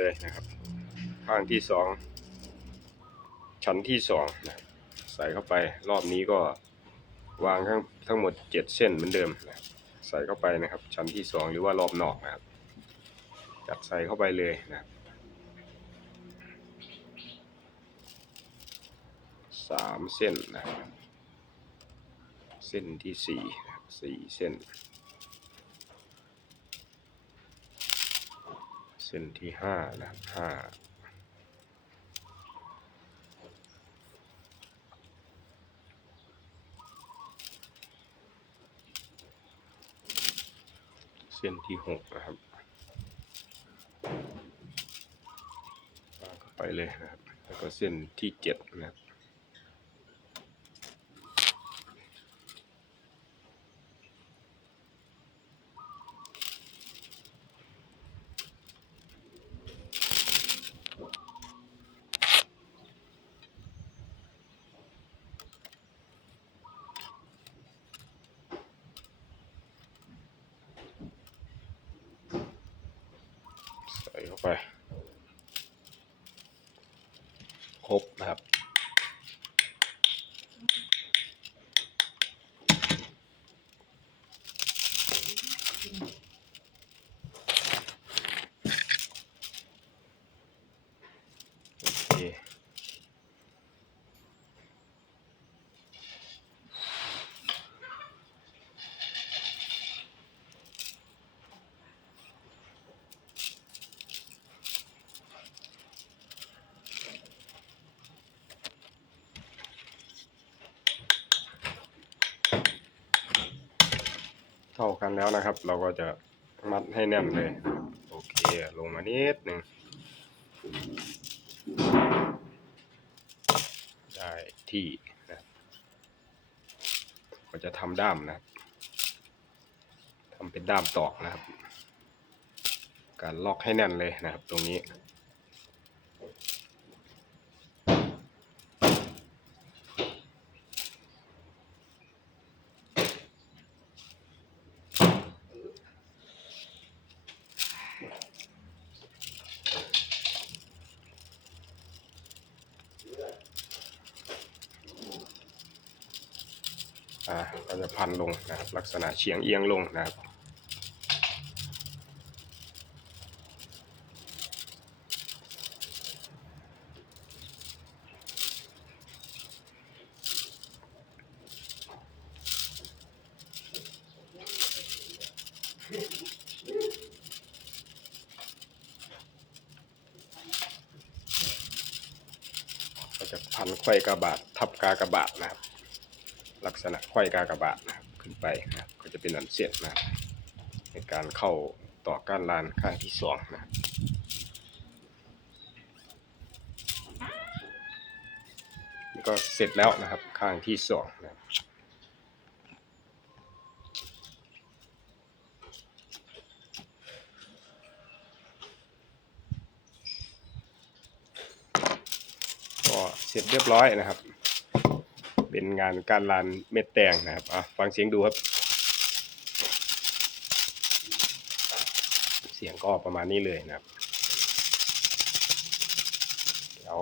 เลยนะครับ ข้างที่สองชั้นที่สองนะใส่เข้าไปรอบนี้ก็วางทั้งทั้งหมดเจ็ดเส้นเหมือนเดิมนะใส่เข้าไปนะครับ ชั้นที่สองหรือว่ารอบนอกนะครับจัดใส่เข้าไปเลยนะครับสามเส้นนะครับเส้นที่สี่สี่เส้น ส้นที่ห้านะครับห้าเส้นที่หกนะครับวางเข้าไปเลยนะครับ แล้วก็เส้นที่เจ็ดนะครับ ไป ครบนะครับ โอเค เท่ากันแล้วนะครับ เราก็จะมัดให้แน่นเลย โอเค ลงมานิดหนึ่งได้ที่นะก็จะทำด้ามนะทำเป็นด้ามตอกนะครับ การล็อกให้แน่นเลยนะครับ ตรงนี้ อ่าก็จะพันลงนะครับลักษณะเฉียงเอียงลงนะครับก็จะพันไขว้กระบาดทับกากระบาดนะครับ ลักษณะไขว้กากระบาทนะครับขึ้นไปนะครับก็จะเป็นอันเสร็จนะครับในการเข้าต่อก้านลานข้างที่สองนะครับก็เสร็จแล้วนะครับข้างที่สองนะครับก็เสร็จเรียบร้อยนะครับ เป็นงานการลานเม็ดแตงนะครับอะฟังเสียงดูครับ เสียงก็ประมาณนี้เลยนะครับเดี๋ยว